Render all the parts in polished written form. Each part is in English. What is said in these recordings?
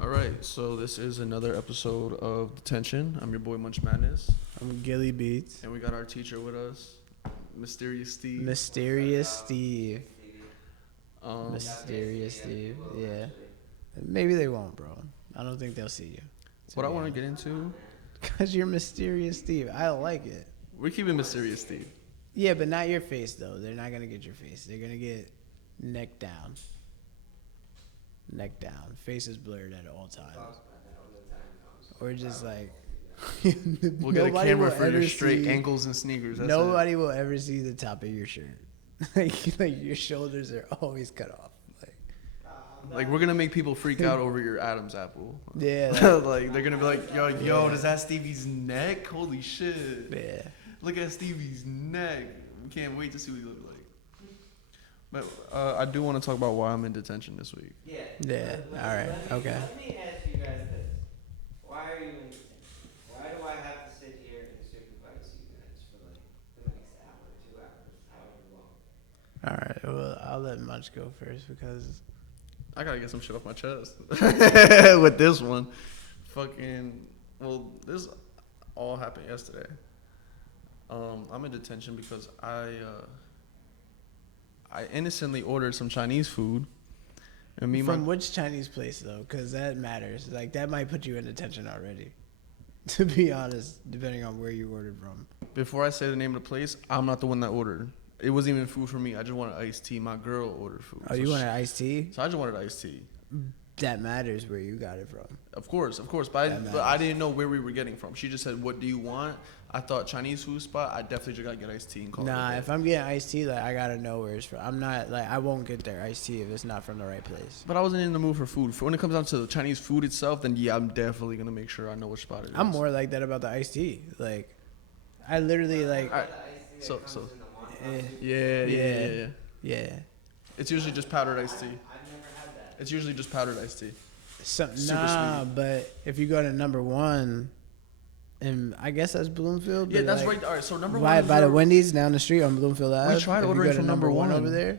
All right, so this is another episode of Detention. I'm your boy Munch Madness, I'm Gilly Beats. and we got our teacher with us, Mysterious Steve. Mysterious Steve. Um, Mysterious Steve. Yeah. Maybe they won't, bro. I don't think they'll see you. what I want to get into, Because you're Mysterious Steve. I like it. we're keeping Mysterious Steve. Yeah, but not your face, though. They're not going to get your face. They're going to get neck down. Neck down. Face is blurred at all times. Or just like... We'll get a camera for your straight see, ankles and sneakers. That's nobody will ever see the top of your shirt. like your shoulders are always cut off. Like we're gonna make people freak out over your Adam's apple. Yeah. Like they're gonna be like, yo, does that Stevie's neck? Holy shit! Yeah. Look at Stevie's neck. We can't wait to see what he looks like. But I do want to talk about why I'm in detention this week. Yeah. All right. Okay. Let me ask you guys this. Why are you in detention? Why do I have to sit here and supervise you guys for like the next hour, 2 hours, however long? All right. Well, I'll let Munch go first because I gotta get some shit off my chest with this one. This all happened yesterday. I'm in detention because I innocently ordered some Chinese food. And from which Chinese place though? Because that matters. Like that might put you in detention already. To be honest, depending on where you ordered from. Before I say the name of the place, I'm not the one that ordered. It wasn't even food for me. I just wanted iced tea. My girl ordered food. Oh, you wanted iced tea? So I just wanted iced tea. That matters where you got it from. Of course. But I didn't know where we were getting from. She just said, "What do you want?" I thought Chinese food spot. I definitely just gotta get iced tea and call it a Nah, day. if I'm getting iced tea, like I gotta know where it's from. I'm not like I won't get their iced tea if it's not from the right place. But I wasn't in the mood for food. When it comes down to the Chinese food itself, then yeah, I'm definitely gonna make sure I know which spot it is. I'm more like that about the iced tea. Like, I literally like. Alright, so Yeah. It's usually just powdered iced tea. I've never had that. It's usually just powdered iced tea. Super Super but if you go to number one, and I guess that's Bloomfield. Yeah, but that's like, right. All right, so number by, one. by the Wendy's down the street on Bloomfield Ave. tried if you ordering go to from number one. over there,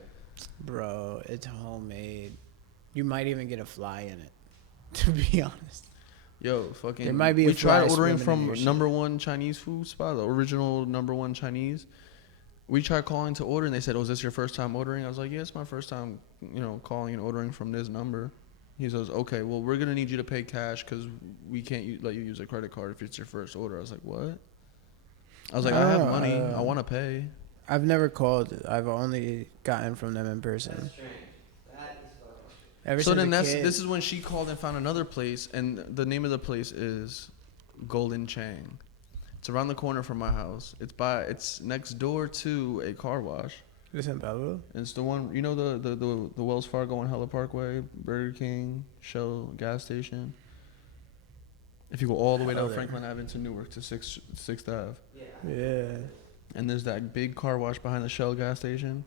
bro. It's homemade. You might even get a fly in it. To be honest. Yo, fucking. There might be we a fly tried ordering swimming in from your number one Chinese food spot, the original number one Chinese. We tried calling to order, and they said, "Oh, is this your first time ordering?" I was like, "Yeah, it's my first time, calling and ordering from this number." He says, "Okay, well, we're gonna need you to pay cash because we can't let you use a credit card if it's your first order." I was like, "What?" I was like, "I have money. I want to pay." I've never called. I've only gotten from them in person. That's strange. That is fucking strange. Ever So since then a kid, this is when she called and found another place, and the name of the place is Golden Chang. It's around the corner from my house. It's next door to a car wash. This in Pablo? It's the one, the Wells Fargo and Hella Parkway, Burger King, Shell gas station. If you go all the way down there. Franklin Avenue to Newark to 6th Ave. Yeah. And there's that big car wash behind the Shell gas station.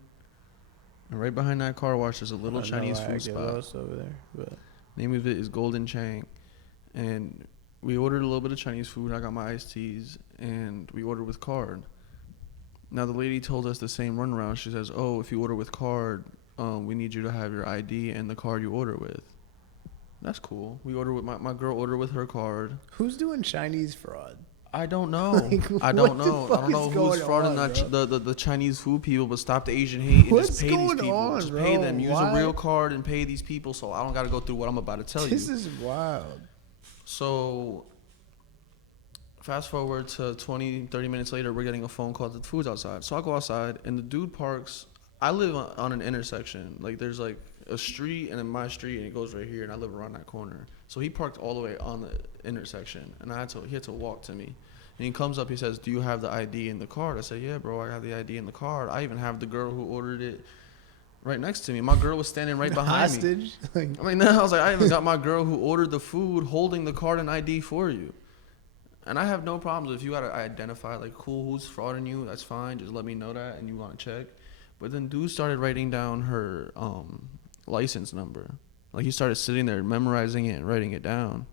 And right behind that car wash is a little Chinese food spot. Over there, but Name of it is Golden Chang. And we ordered a little bit of Chinese food. I got my iced teas, and we ordered with card. Now, the lady told us the same runaround. She says, "Oh, if you order with card, we need you to have your ID and the card you order with." That's cool. We order with my girl ordered with her card. who's doing Chinese fraud? I don't know. Like, I don't what the know. I fuck don't know is who's going frauding on, the Chinese food people, but stop the Asian hate and What's just pay these going people. on, just bro? pay them. Use Why? a real card and pay these people so I don't got to go through what I'm about to tell you. This is wild. So, fast forward to 20, 30 minutes later, we're getting a phone call that the food's outside. So I go outside, and the dude parks. I live on an intersection. Like, there's like a street and then my street, and it goes right here, and I live around that corner. So he parked all the way on the intersection, and he had to walk to me. And he comes up, he says, "Do you have the ID and the card?" I said, "Yeah, bro, I have the ID and the card." I even have the girl who ordered it right next to me. My girl was standing right behind me. Hostage? I mean, I was like, I even got my girl who ordered the food holding the card and ID for you. And I have no problems if you gotta identify, like, cool, who's frauding you, that's fine. Just let me know that and you want to check. But then dude started writing down her license number. Like, he started sitting there memorizing it and writing it down.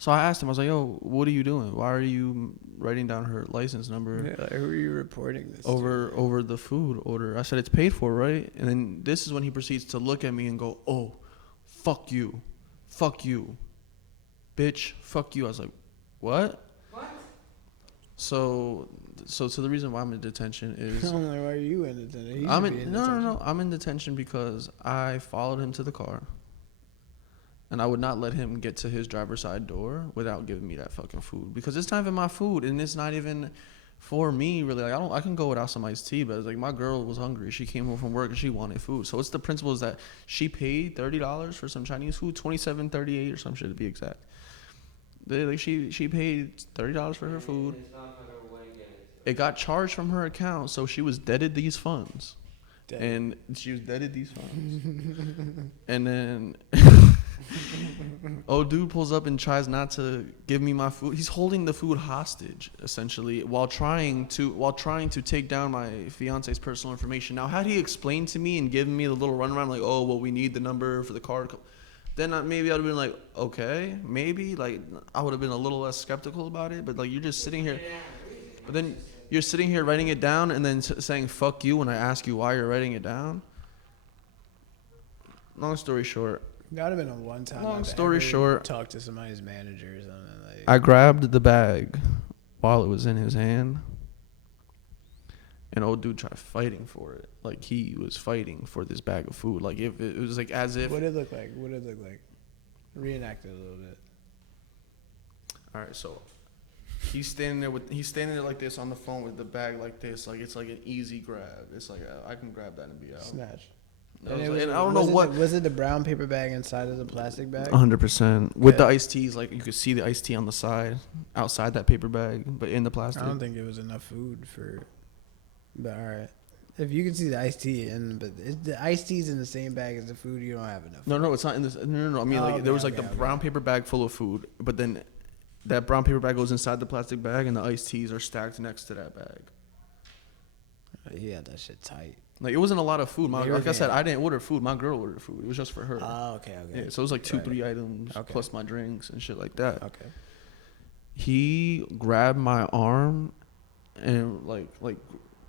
So I asked him, I was like, "Yo, what are you doing? Why are you writing down her license number?" Yeah, like, who are you reporting this over the food order? I said, "It's paid for, right?" And then this is when he proceeds to look at me and go, "Oh, fuck you." fuck you, bitch, fuck you. I was like, what? What? So the reason why I'm in detention is I'm like, why are you in detention? He I'm should be in in no detention. no no I'm in detention because I followed him to the car, and I would not let him get to his driver's side door without giving me that fucking food, because it's not even my food and it's not even for me really. Like I can go without some iced tea, but it's like my girl was hungry. She came home from work and she wanted food. So it's the principle is that she paid $30 for some Chinese food, $27.38 or some shit to be exact. Like she paid $30 for her food. This motherfucker wouldn't give it to It got charged from her account, so she was deaded these funds. Dead. And she was deaded these funds. And then old dude pulls up and tries not to give me my food. He's holding the food hostage essentially while trying to take down my fiance's personal information. Now, had he explained to me and given me the little runaround like, oh well, we need the number for the card, then maybe I'd have been like, okay, maybe, like I would have been a little less skeptical about it. But like you're just sitting here, but then you're sitting here writing it down and then saying fuck you when I ask you why you're writing it down. Long story short, That would have been a one time. Long story short, talk to somebody's manager or something. Like, I grabbed the bag while it was in his hand, and old dude tried fighting for it. Like he was fighting for this bag of food. Like if it was like as if. what did it look like? What did it look like? Reenact it a little bit. All right, so he's standing there like this on the phone with the bag like this. Like it's like an easy grab. It's like I can grab that and be out. Snatch. And it was, I don't know what. Was it the brown paper bag inside of the plastic bag? 100% with the Yeah. iced teas. Like you could see the iced tea on the side, outside that paper bag, but in the plastic. I don't think it was enough food for. But all right, if you can see the iced tea the iced tea's in the same bag as the food, you don't have enough. No, it's not in this. No. I mean, like there was like the brown paper bag full of food, but then that brown paper bag goes inside the plastic bag, and the iced teas are stacked next to that bag. He had that shit tight. Like it wasn't a lot of food. They were Like I said, getting- I didn't order food. My girl ordered food. It was just for her. Oh, okay. Yeah, so it was like 2-3 Right. items Okay. plus my drinks and shit like that. Okay. He grabbed my arm and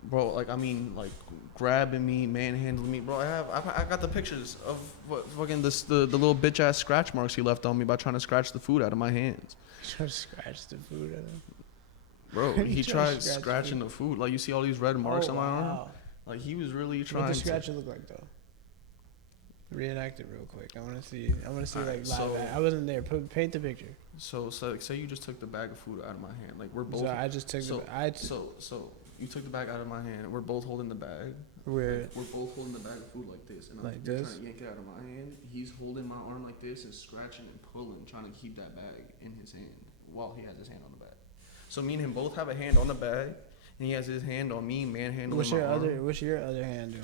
bro, like I mean like grabbing me, manhandling me, bro. I got the pictures of what fucking the little bitch ass scratch marks he left on me by trying to scratch the food out of my hands. Try to scratch the food out of him. Bro, He he tried to tried scratch scratching the food. Like you see all these red marks on my arm. Wow. Like he was really What trying the to. scratch look like though? Reenact it real quick. I want to see Alright, like live. so- I wasn't there. Paint the picture. So like, say you just took the bag of food out of my hand. Like we're both. So I just took so, I so you took the bag out of my hand. We're both holding the bag. where We're both holding the bag of food like this, and Like I'm this? trying to yank it out of my hand. He's holding my arm like this and scratching and pulling, trying to keep that bag in his hand while he has his hand on the bag. So me and him both have a hand on the bag, and he has his hand on me, manhandling what's my your arm. what's your other hand doing?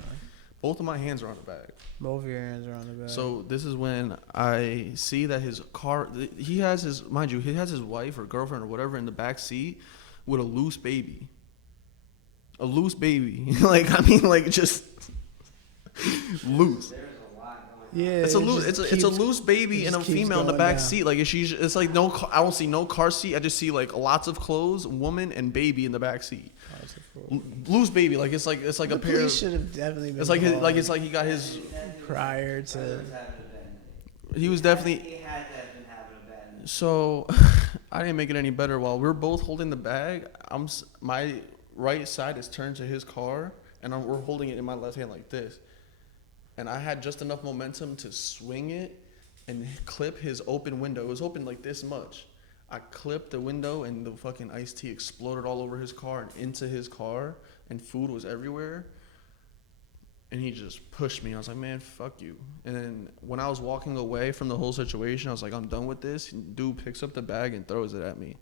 Both of my hands are on the bag. Both of your hands are on the bag. So this is when I see that his car, he has his, mind you, he has his wife or girlfriend or whatever in the back seat with a loose baby. A loose baby. Like, I mean, like just loose. There's a lot going on. yeah, It's a loose, it's a loose baby it and a just keeps female in the going back down. seat. Like it's like I don't see no car seat. I just see like lots of clothes, woman and baby in the back seat. Loose baby, like it's like a The pair. police should have definitely been. It's like called it's like he got his. prior to. He was definitely. He had to have been having a bad night. So, I didn't make it any better. While we're both holding the bag, my right side is turned to his car, and we're holding it in my left hand like this. And I had just enough momentum to swing it and clip his open window. It was open like this much. I clipped the window, and the fucking iced tea exploded all over his car and into his car, and food was everywhere. And he just pushed me. I was like, man, fuck you. And then when I was walking away from the whole situation, I was like, I'm done with this. Dude picks up the bag and throws it at me.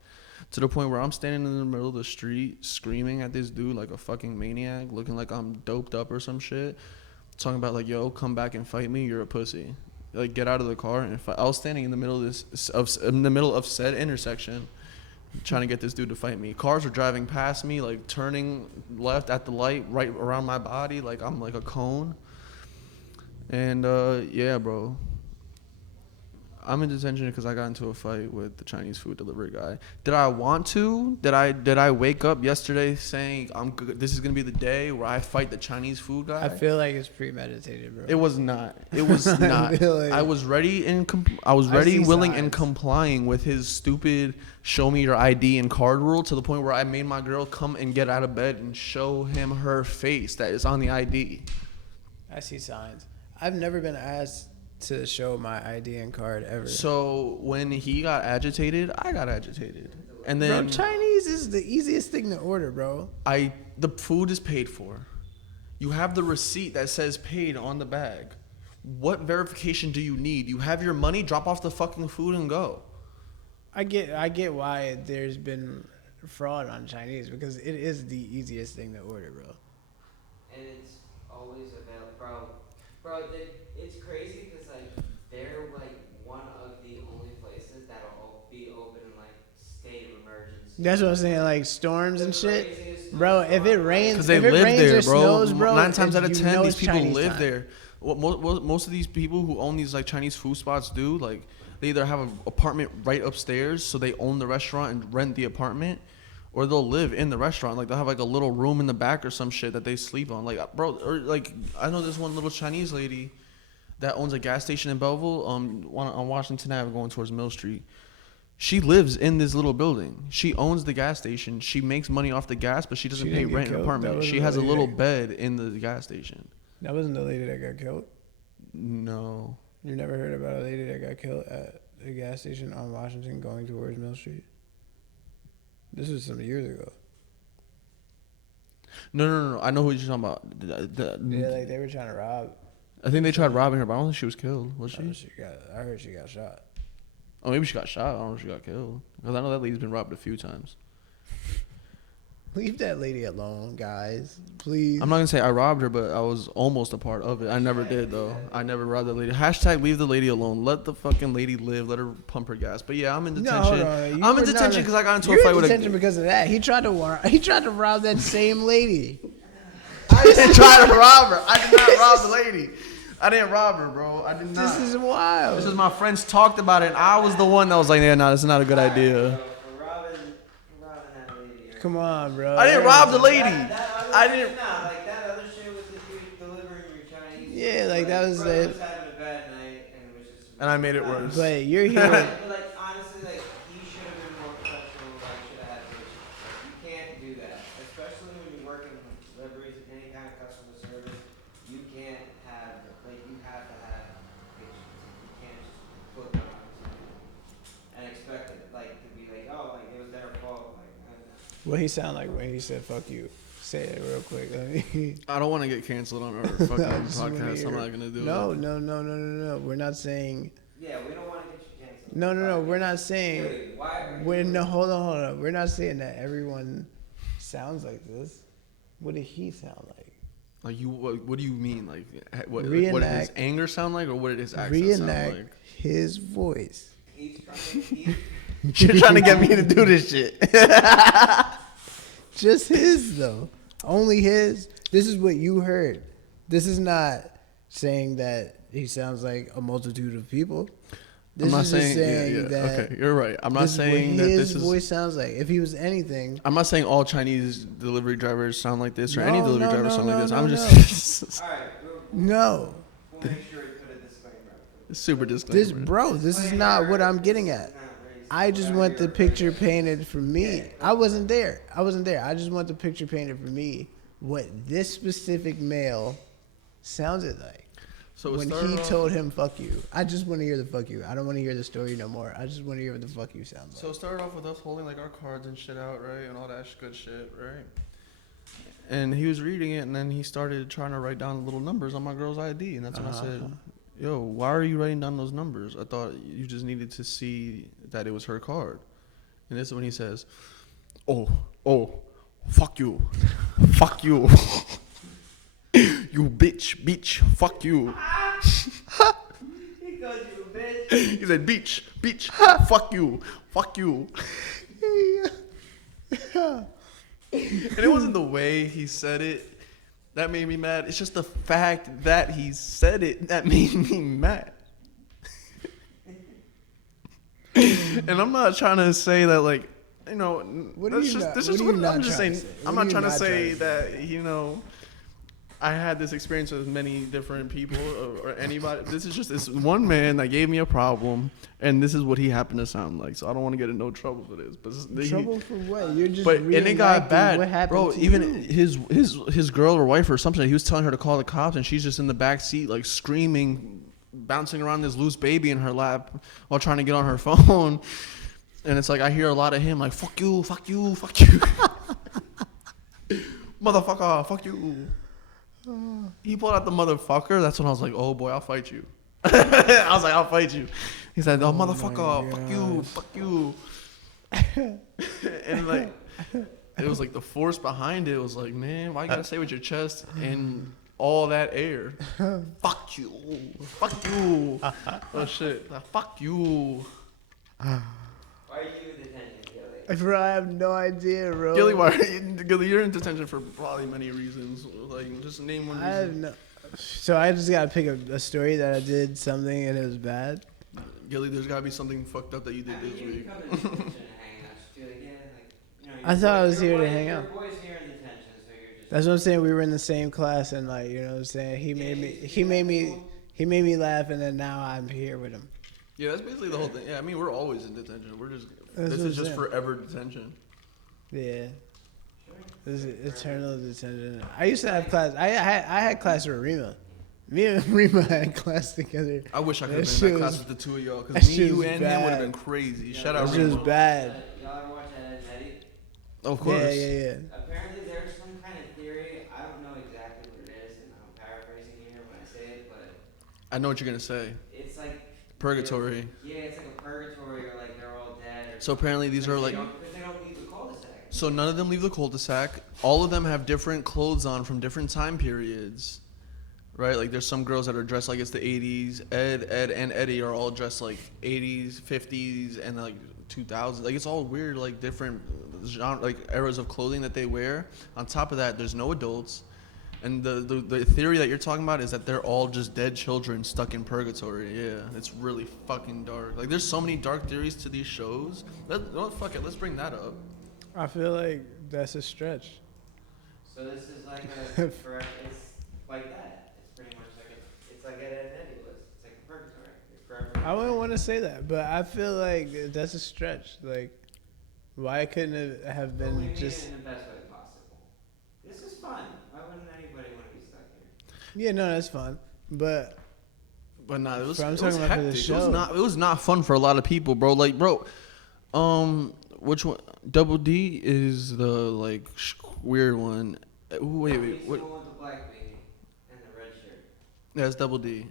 To the point where I'm standing in the middle of the street screaming at this dude like a fucking maniac, looking like I'm doped up or some shit. Talking about like, yo, come back and fight me. You're a pussy. Like, get out of the car and fight. I was standing in the middle of said intersection, trying to get this dude to fight me. Cars were driving past me, like turning left at the light right around my body, like I'm like a cone. And yeah, bro, I'm in detention because I got into a fight with the Chinese food delivery guy. Did I want to? Did I wake up yesterday saying this is gonna be the day where I fight the Chinese food guy? I feel like it's premeditated, bro. It was not. It was not. Like I was ready and willing, and complying with his stupid show me your ID and card rule to the point where I made my girl come and get out of bed and show him her face that is on the ID. I see signs. I've never been asked to show my ID and card ever. So when he got agitated, I got agitated. And then bro, Chinese is the easiest thing to order, bro. The food is paid for. You have the receipt that says paid on the bag. What verification do you need? You have your money, drop off the fucking food and go. I get why there's been fraud on Chinese because it is the easiest thing to order, bro. And it's always available, bro. It's crazy because like they're like one of the only places that'll be open in like state of emergency. That's what I'm saying, like storms and shit, bro. If it rains, because they live there, or bro. Snows, bro. 9 times out of 10, these people Chinese live time. there. What most of these people who own these like Chinese food spots do, like they either have an apartment right upstairs, so they own the restaurant and rent the apartment, or they'll live in the restaurant. Like they'll have like a little room in the back or some shit that they sleep on. Like bro, or like I know this one little Chinese lady that owns a gas station in Belleville, on Washington Ave, going towards Mill Street. She lives in this little building. She owns the gas station. She makes money off the gas, but she doesn't pay rent in an apartment. She has a little bed in the gas station. That wasn't the lady that got killed? No. You never heard about a lady that got killed at a gas station on Washington going towards Mill Street? This was some years ago. No. I know who you're talking about. Yeah, like they were trying to rob. I think they tried robbing her, but I don't think she was killed. Was she? I heard she got shot. Oh, maybe she got shot. I don't know if she got killed. Because I know that lady's been robbed a few times. Leave that lady alone, guys. Please. I'm not going to say I robbed her, but I was almost a part of it. I never did, though. I never robbed that lady. Hashtag leave the lady alone. Let the fucking lady live. Let her pump her gas. But yeah, I'm in detention. No, I'm in detention because I got into a fight with a... You're in detention because of that. He tried to rob that same lady. I didn't try to rob her. I did not rob the lady. I didn't rob her, bro. I did not. This is wild. This is my friends talked about it, and I was the one that was like, yeah, no, this is not a good idea. For robbing that lady. Right? Come on, bro. I didn't rob the lady. I didn't. Nah, like that other shit with the dude delivering your Chinese. Yeah, like that was bro it. was having a bad night, and it was just. And I made it worse. But you're here. But like honestly, like he should have been more professional. Like should have had patience. Like, you can't do that, especially when you're working deliveries and any kind of customer service. You can't have like you have to have patience. You can't just flip it on and expect it like to be like, oh, like it was their fault. Like What he sound like when he said "fuck you"? Say it real quick. I don't want to get canceled on our fucking podcast. I'm not gonna do it. No. We're not saying. yeah, we don't want to get you canceled. No. We're not saying. Dude, why are you We're no. Hold on. We're not saying that everyone sounds like this. What did he sound like? Like you, what do you mean? Like what did his anger sound like, or what did his accent sound like? His voice. You're trying to get me to do this shit. Just his though. Only his. This is what you heard. This is not saying that he sounds like a multitude of people. This I'm not is just saying that. Okay, you're right. I'm not saying that this is. His voice sounds like. If he was anything. I'm not saying all Chinese delivery drivers sound like this, or any No, delivery no, driver no, sound like no, this. no, I'm no. just. All right. No. We'll make sure we put a disclaimer. Super disclaimer. This is not what I'm getting at. I just want the picture painted for me. I wasn't there. I just want the picture painted for me what this specific male sounded like. So when he told him "fuck you," I just want to hear the "fuck you." I don't want to hear the story no more. I just want to hear what the "fuck you" sounds like. So it started off with us holding like our cards and shit out, right, and all that good shit, right? And he was reading it, and then he started trying to write down little numbers on my girl's ID, and that's when I said, yo, why are you writing down those numbers? I thought you just needed to see that it was her card. And this is when he says, oh, fuck you. Fuck you. You bitch, fuck you. He called you a bitch. He said, bitch, fuck you. And it wasn't the way he said it that made me mad. It's just the fact that he said it that made me mad. And I'm not trying to say that, like, you know, What are that's you just, not- this what is are you what not I'm just trying to saying. say? I'm What are not you trying to not say trying to that, you know, I had this experience with many different people or anybody. This is just this one man that gave me a problem, and this is what he happened to sound like. So I don't want to get in no trouble for this. But Trouble for what? You're just but and it got reenacting bad, what happened bro. to Even you. his girl or wife or something, he was telling her to call the cops, and she's just in the back seat, like screaming, bouncing around this loose baby in her lap while trying to get on her phone. And it's like I hear a lot of him like fuck you, fuck you, fuck you, motherfucker, fuck you. He pulled out the motherfucker. That's when I was like, oh boy, I'll fight you. I was like, I'll fight you. He said, oh motherfucker, fuck you, fuck you. And like, it was like the force behind it was like, man, why you gotta say with your chest and all that air? Fuck you, fuck you. Oh shit, fuck you. Why are you in detention, Gilly? Bro, I have no idea, bro. Gilly, Gilly, you're in detention for probably many reasons. Like, just name one I have reason. no. So I just gotta pick a story that I did something and it was bad. Gilly, there's gotta be something fucked up that you did I mean, this you week. can come to detention and hang out. Just be like, yeah, like, you know. I thought I was here to hang out. Your boy's here in detention, so you're just. That's what I'm saying. We were in the same class and like, you know what I'm saying. He made me laugh, and then now I'm here with him. Yeah, that's basically the whole thing. Yeah, I mean, we're always in detention. This what is I'm just saying. forever detention. Yeah. This is eternal detention. I used to have class. I had class with Rima. Me and Rima had class together. I wish I could have That been in shit that was- class with the two of y'all, that because me, shit you, was and him would have bad. been crazy. Yeah, Shout out That shit was Rima. bad. Y'all ever watch Ed, and Eddie? Of course. Yeah. Apparently, there's some kind of theory. I don't know exactly what it is, and I'm paraphrasing here when I say it, but I know what you're gonna say. it's like Purgatory. Yeah, it's like a purgatory, or like they're all dead. Or So apparently these are like. because they don't leave the cul-de-sac. So none of them leave the cul-de-sac. All of them have different clothes on from different time periods. Right? Like there's some girls that are dressed like it's the 80s. Ed, and Eddie are all dressed like 80s, 50s, and like 2000s. Like it's all weird, like different genre, like eras of clothing that they wear. On top of that, there's no adults. And the theory that you're talking about is that they're all just dead children stuck in purgatory. Yeah, it's really fucking dark. Like there's so many dark theories to these shows. Fuck it, let's bring that up. I feel like that's a stretch. So this is like a forever. It's like that. It's pretty much like it's like Ed, and Eddie was. It's like a purgatory. It's forever. I wouldn't want to say that, but I feel like that's a stretch. Like, why couldn't it have But we been made just? it in the best way possible. This is fun. Why wouldn't anybody want to be stuck here? Yeah, no, that's fun. But But it was. But I'm It talking was about for the hectic. show. It was not fun for a lot of people, bro. Like, bro, which one? Double D is the like weird one. Wait, He's what? the one with the black beanie and the red shirt. Yeah, it's Double D.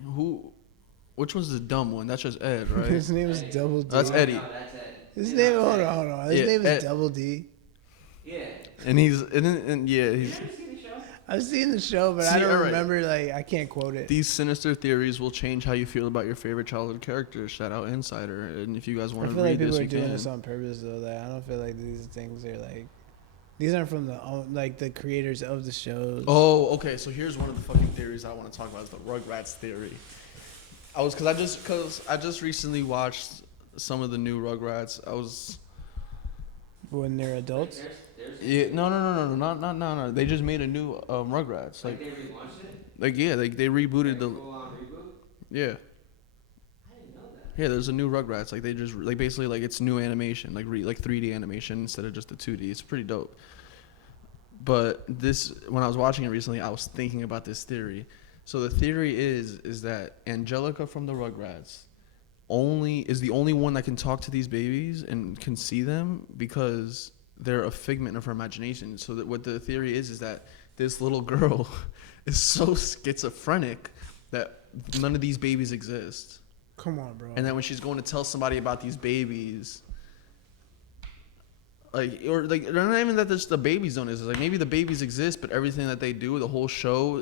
Which one's the dumb one? That's just Ed, right? his name is Double D. That's Eddie. No, that's Ed. His Yeah, name, that's hold Ed. on. His Yeah, name is Ed. Double D. Yeah. And yeah, You never seen the show? I've seen the show, but I See, don't alright. remember. Like, I can't quote it. these sinister theories will change how you feel about your favorite childhood character. Shout out Insider. And if you guys I want to feel read like people this, are you doing can. this on purpose, though. Like, I don't feel like these things are like. These aren't from the creators of the shows. Oh, okay. So here's one of the fucking theories I want to talk about: is the Rugrats theory. Cause I just recently watched some of the new Rugrats. When they're adults. Yeah, no. They just made a new Rugrats. Like they relaunched it? They rebooted the. Full on reboot? Yeah, I didn't know that. yeah. There's a new Rugrats. Like they just like basically like it's new animation, like 3D animation instead of just the 2D. It's pretty dope. But when I was watching it recently, I was thinking about this theory. So the theory is that Angelica from the Rugrats is the only one that can talk to these babies and can see them because they're a figment of her imagination. So that what the theory is that this little girl is so schizophrenic that none of these babies exist. Come on, bro. And then when she's going to tell somebody about these babies, not even that the babies don't exist. Like maybe the babies exist, but everything that they do, the whole show,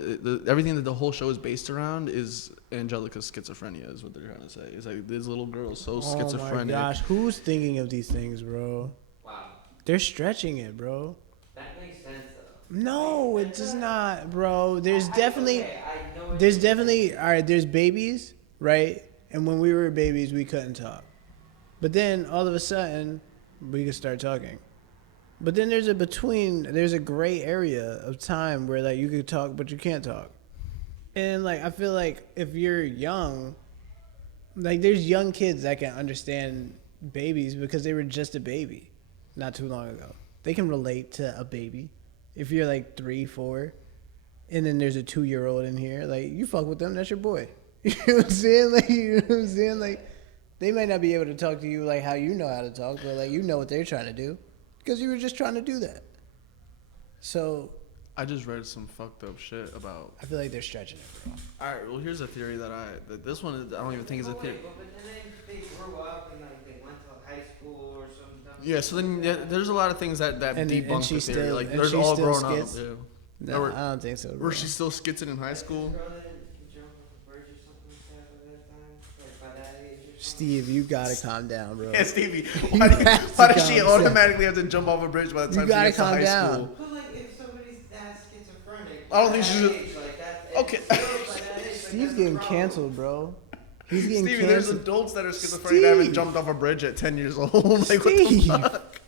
everything that the whole show is based around is Angelica's schizophrenia. Is what they're trying to say. It's like this little girl is so schizophrenic. Oh my gosh, who's thinking of these things, bro? Wow. They're stretching it, bro. That makes sense though. No, it does not, bro. There's I definitely, know what there's you're saying. definitely. All right, there's babies, right? And when we were babies, we couldn't talk. But then all of a sudden, we could start talking. But then there's a gray area of time where like you could talk, but you can't talk. And like I feel like if you're young, like there's young kids that can understand babies because they were just a baby not too long ago. They can relate to a baby. If you're like 3, 4, and then there's a 2-year-old in here, like you fuck with them, that's your boy. You know what I'm saying? Like they might not be able to talk to you like how you know how to talk, but like you know what they're trying to do because you were just trying to do that. So I just read some fucked up shit about. I feel like they're stretching it, bro. All right, well, here's a theory that this one I don't even think is a theory. But then they grew up and like they went to high school or something. Yeah, so then there's a lot of things that debunk the theory. Like there's all grown up. Yeah. No, I don't think so. Bro. Were she still skitzing in high school? Steve, you gotta calm down, bro. Yeah, Stevie. Why does she automatically have to jump off a bridge by the time she gets to high school? But like, if somebody's that schizophrenic, I don't think she's okay. Steve's getting canceled, bro. He's getting Stevie, there's canceled. adults that are schizophrenic that haven't jumped off a bridge at 10 years old. Like, Steve. what the fuck?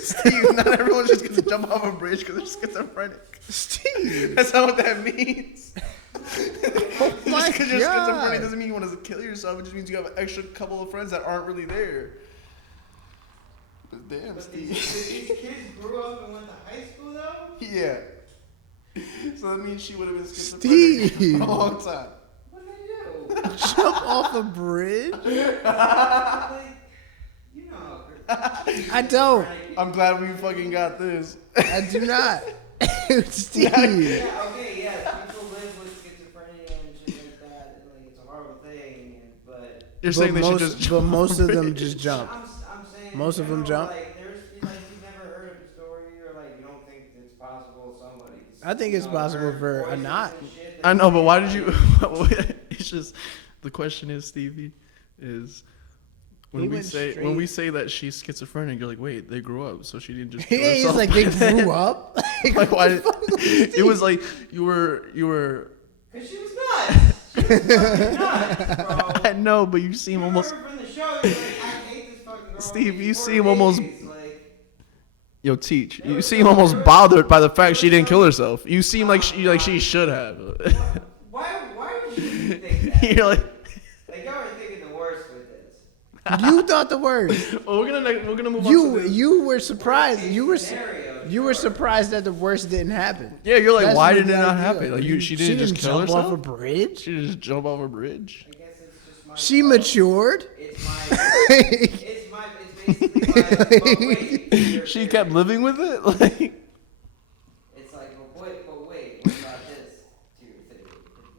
Steve, not everyone just gets to jump off a bridge because they're schizophrenic. Steve. That's not what that means. Oh my Just because you're God. schizophrenic doesn't mean you want to kill yourself. It just means you have an extra couple of friends that aren't really there. But damn, But Steve. these kids grew up and went to high school though? Yeah. So that means she would have been schizophrenic Steve. for a long time. What did I do? Jump off a bridge? Like, you know. I don't. I'm glad we fucking got this. I do not. Steve. Yeah, okay, yeah. People live with schizophrenia and shit like that, and like it's a horrible thing. But You're saying they should just jump But most off of a them bridge. just jump. I'm saying Most of them jump? Like, there's like you've never heard of a story, or like you don't think it's possible somebody. I think it's possible for a not. I know, but why did you? It's just the question is, Stevie, is when He we went say straight- that she's schizophrenic, you're like, wait, they grew up, so she didn't just. Yeah, kill it's herself. like they grew up. Like why? It was like you were. Cause she was nuts. She was fucking nuts, bro. I know, but you seem You almost. remember from the show, you're like, I hate this fucking girl. Steve, you These seem poor almost- babies, like, Yo, teach. You seem almost bothered by the fact she didn't kill herself. You seem like she should have. why would you think that? You're like. Like y'all are thinking the worst with this. You thought the worst. Oh, we're gonna move on. To this. You were surprised. You were Scenario, surprised that the worst didn't happen. Yeah, you're like, That's why the did it not idea. happen? Like she didn't just kill jump herself off a bridge. She didn't just jump off a bridge. I guess it's just my She fault. matured. It's basically my, but wait, She kept living with it. Like It's like, but wait, what about this? To your theory, pretty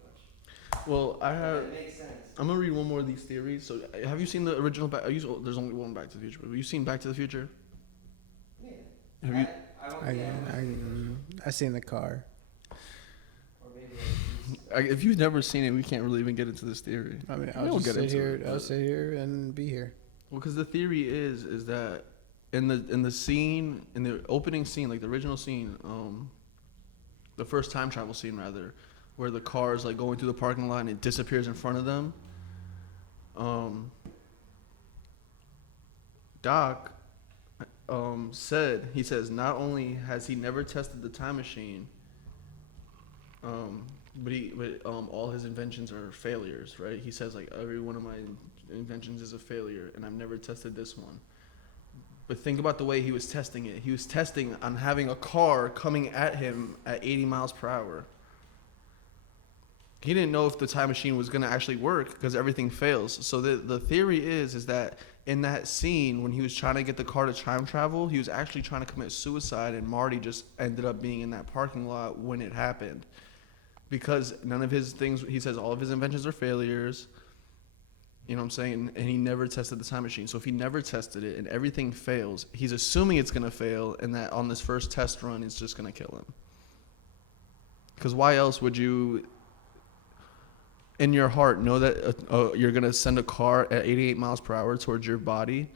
much. well, That makes sense. I'm gonna read one more of these theories. So, have you seen the original? There's only one Back to the Future. But have you seen Back to the Future? Yeah. Have you? I don't I seen the car. or maybe If you've never seen it, we can't really even get into this theory. I mean, We'll I'll just get sit into here. it, I'll but- sit here and be here. Well, because the theory is that in the scene, in the opening scene, like the original scene, the first time travel scene rather, where the car is like going through the parking lot and it disappears in front of them. Doc says not only has he never tested the time machine, but all his inventions are failures, right? He says like every one of my inventions is a failure, and I've never tested this one. But think about the way he was testing it. He was testing on having a car coming at him at 80 miles per hour. He didn't know if the time machine was going to actually work because everything fails. So the theory is that in that scene, when he was trying to get the car to time travel, he was actually trying to commit suicide, and Marty just ended up being in that parking lot when it happened. Because none of his things, he says all of his inventions are failures. You know what I'm saying? And he never tested the time machine. So if he never tested it and everything fails, he's assuming it's going to fail, and that on this first test run, it's just going to kill him. Because why else would you, in your heart, know that you're going to send a car at 88 miles per hour towards your body,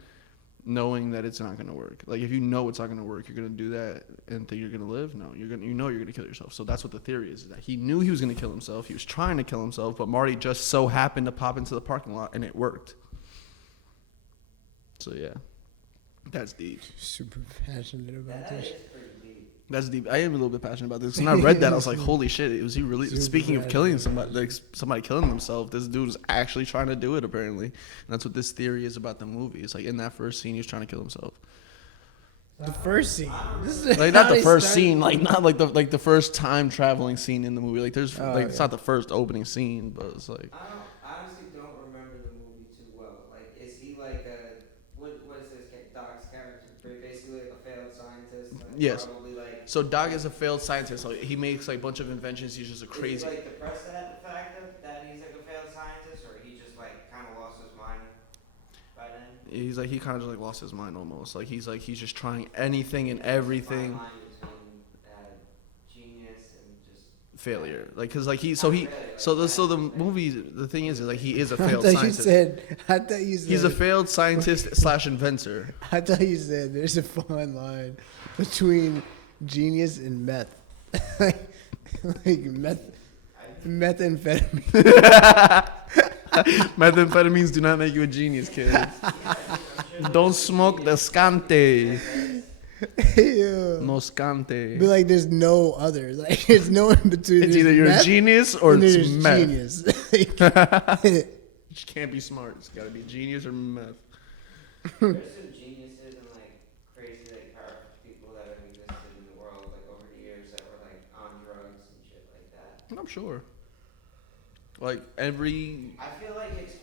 knowing that it's not going to work? Like, if you know it's not going to work, you're going to do that and think you're going to live? No, you know you're going to kill yourself. So that's what the theory is, that he knew he was going to kill himself. He was trying to kill himself, but Marty just so happened to pop into the parking lot and it worked. So yeah, that's deep. Super passionate about That this. is pretty deep. That's deep. I am a little bit passionate about this. When I read that, I was like, "Holy shit! Was he really?" Super Speaking of killing passionate. somebody, like somebody killing themselves, this dude is actually trying to do it. Apparently, and that's what this theory is about the movie. It's like in that first scene, he was trying to kill himself. The first scene. This is Like how not the they first started. scene, like not like the first time traveling scene in the movie. Like there's Oh, like it's yeah. not the first opening scene, but it's like Honestly don't remember the movie too well. Like, is he like a what is this Doc's character? Basically like a failed scientist. Like Yes. Probably like. so. Doc is a failed scientist. Like he makes like a bunch of inventions. He's just a Is crazy. he like depressed at the fact that he's like a failed scientist, or he just like kind of lost his mind by then? He's like he kind of just like lost his mind almost. Like he's just trying anything and everything. Fine line between genius and just Failure. Like cause like he so the movie the thing is like he is a failed I scientist. thought you said He's a failed scientist / inventor. I thought you said there's a fine line between genius and meth. like methamphetamine. Methamphetamines do not make you a genius, kid. Don't smoke the scante. Ew. No scante. But like there's no other. Like there's no in between. It's There's either you're a meth genius or and it's there's meth. genius. You can't be smart. It's gotta be genius or meth. There's some geniuses and like crazy like powerful people that have existed in the world like over the years that were like on drugs and shit like that. I'm sure. Like every I feel like it's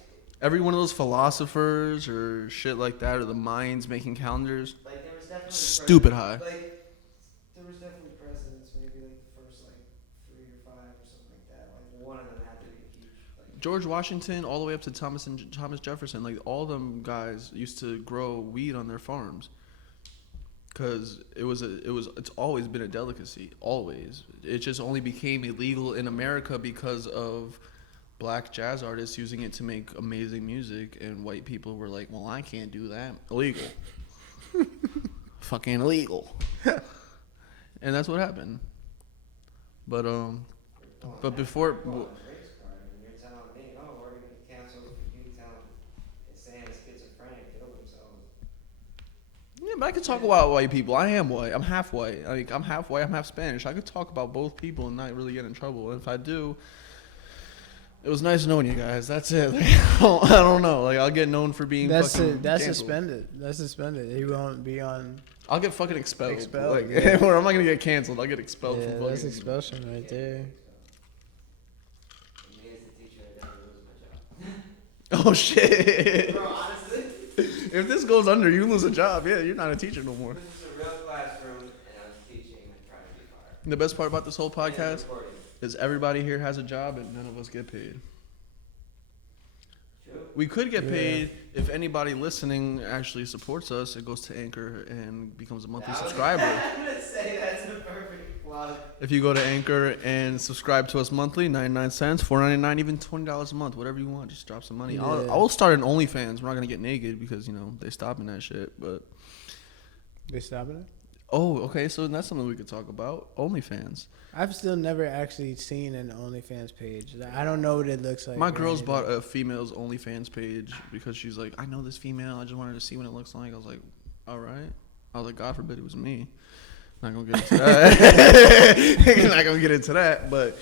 one of those philosophers or shit like that, or the minds making calendars, like there was definitely stupid high. Like there was definitely presidents, maybe like the first like 3 or 5 or something like that. Like one of them had to be huge. Like George Washington, all the way up to Thomas Jefferson, like all them guys used to grow weed on their farms, cause it's always been a delicacy, always. It just only became illegal in America because of black jazz artists using it to make amazing music, and white people were like, "Well, I can't do that. Illegal, fucking illegal," and that's what happened. But before. race card and you're telling me, oh, we're gonna cancel you telling saying a schizophrenic killed themselves. Yeah, but I could talk about white people. I am white. I'm half white. Like I'm half white. I'm half Spanish. I could talk about both people and not really get in trouble. And if I do, it was nice knowing you guys. That's it. Like, I don't know. Like I'll get known for being That's fucking that's canceled. suspended. That's suspended. He won't be on. I'll get fucking expelled. Expelled, Like, yeah. or I'm not gonna get canceled. I'll get expelled Yeah, from that's fucking. expulsion right there. Me as a teacher, I never lose my job. Oh shit! Bro, honestly, If this goes under, you lose a job. Yeah, you're not a teacher no more. this is a real classroom, and I'm teaching and trying to be fired. The best part about this whole And podcast recording. is everybody here has a job and none of us get paid. True. We could get Yeah. paid if anybody listening actually supports us. It goes to Anchor and becomes a monthly That was- subscriber. I'm gonna say that's a perfect plug. If you go to Anchor and subscribe to us monthly, 99 cents, $4.99, even $20 a month, whatever you want, just drop some money. Yeah. I'll start an OnlyFans. We're not gonna get naked because they stopping that shit. But They stopping it? okay, so that's something we could talk about. OnlyFans. I've still never actually seen an OnlyFans page. I don't know what it looks like. My or girl's anything. bought a female's OnlyFans page because she's like, I know this female. I just wanted to see what it looks like. I was like, all right. I was like, God forbid it was me. Not gonna get into that. Not gonna get into that. But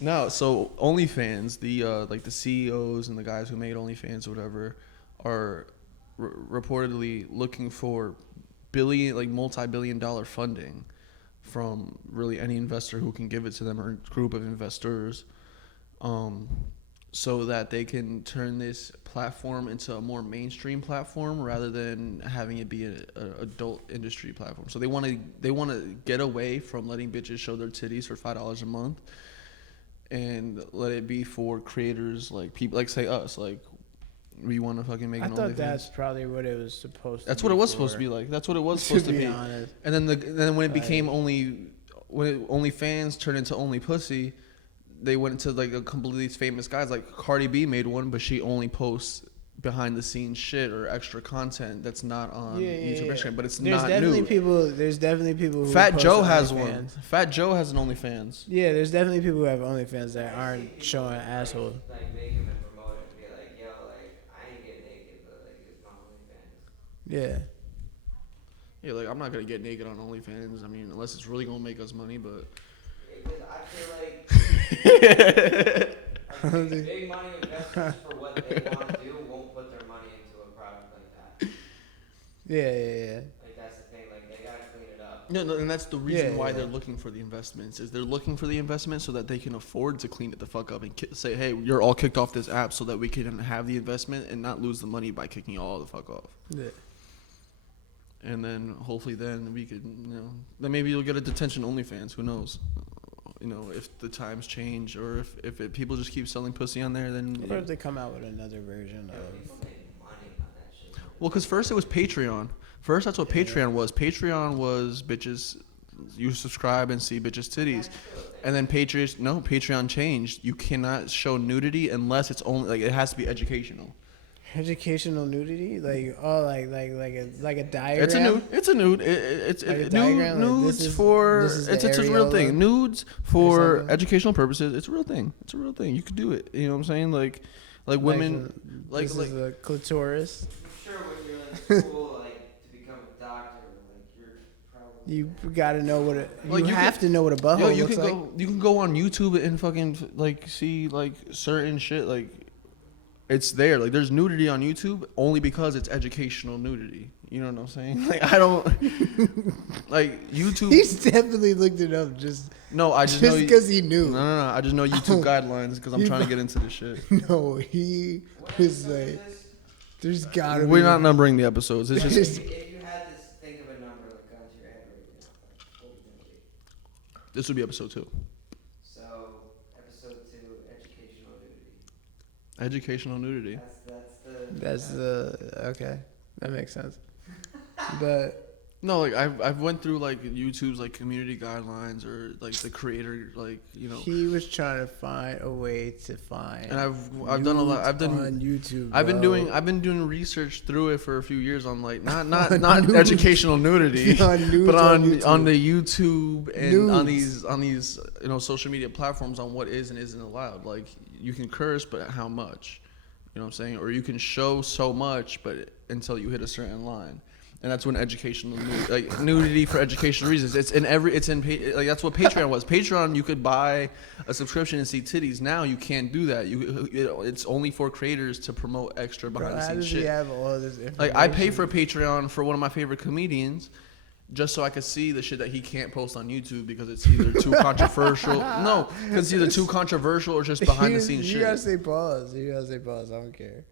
no. So OnlyFans, the CEOs and the guys who made OnlyFans or whatever, are reportedly looking for multi-billion-dollar funding from really any investor who can give it to them or group of investors, so that they can turn this platform into a more mainstream platform rather than having it be an adult industry platform. So they want to get away from letting bitches show their titties for $5 a month and let it be for creators like people like say us, like we want to fucking make I an thought OnlyFans. that's probably what it was supposed to That's be. what it was supposed to be like. That's what it was To supposed to be be. honest. And then when it became Like- when OnlyFans turned into Only Pussy, they went into like a completely famous guys. Like Cardi B made one, but she only posts behind the scenes shit or extra content that's not on YouTube or Instagram. But it's There's not definitely new. There's definitely people who Fat post Joe on has OnlyFans. one. Fat Joe has an OnlyFans. Yeah, there's definitely people who have OnlyFans that aren't showing Like, asshole. Like make him and promote it and be like, yo, like I ain't getting naked, but like it's my OnlyFans. Yeah. Yeah, like I'm not gonna get naked on OnlyFans. I mean, unless it's really gonna make us money, but. Because I feel like big money investors for what they want to do won't put their money into a product like that. Yeah. Like that's the thing. Like they gotta clean it up. No, and that's the reason why Yeah. they're looking for the investments. Is they're looking for the investment so that they can afford to clean it the fuck up and say, hey, you're all kicked off this app, so that we can have the investment and not lose the money by kicking you all the fuck off. Yeah. And then hopefully then we could, then maybe you'll get a detention OnlyFans. Who knows? If the times change or if people just keep selling pussy on there, then. What if they come out with another version People of? make money on that shit. Well, because first it was Patreon. First, that's what Patreon was. Patreon was bitches. You subscribe and see bitches' titties, and then Patreon changed. You cannot show nudity unless it's only like it has to be educational. Educational nudity, like a diagram. It's a nude. It's a nude. It's Like a diagram, like nudes this is for. the It's a real areola thing. Nudes or for something. educational purposes. It's a real thing. It's a real thing. You could do it. You know what I'm saying? Like women. Like this is a clitoris. I'm sure when you're in school, like to become a doctor, like you're probably. You gotta know what it. Like, you you have to know what a butthole Yo, you looks can like. go. You can go on YouTube and fucking like see like certain shit like. It's there. Like there's nudity on YouTube only because it's educational nudity. You know what I'm saying? Like I don't like YouTube. He's definitely looked it up just No, I just know because he knew. No. I just know YouTube guidelines because I'm trying to get into this shit. No, he was like, there's gotta be. We're not numbering the episodes. It's just If you had to think of a number like gone to your head right now, like, what would it be? this would be episode 2. So episode 2, educational nudity. Educational nudity. That's the okay. That makes sense. But No, like I've went through like YouTube's like community guidelines or like the creator he was trying to find a way to find. And I've done a lot. I've done on YouTube. I've been doing research through it for a few years on like not educational nudity, On nudes but on on YouTube. the YouTube and on Nudes. these social media platforms on what is and isn't allowed. Like you can curse, but how much? You know what I'm saying? Or you can show so much, but until you hit a certain line. And that's when educational nudity for educational reasons. That's what Patreon was. Patreon, you could buy a subscription and see titties. Now you can't do that. It's only for creators to promote extra behind the How scenes does shit. he have all this information? Like I pay for Patreon for one of my favorite comedians, just so I could see the shit that he can't post on YouTube because it's either too controversial. No, because it's either too controversial or just behind the scenes shit. You gotta say pause. I don't care.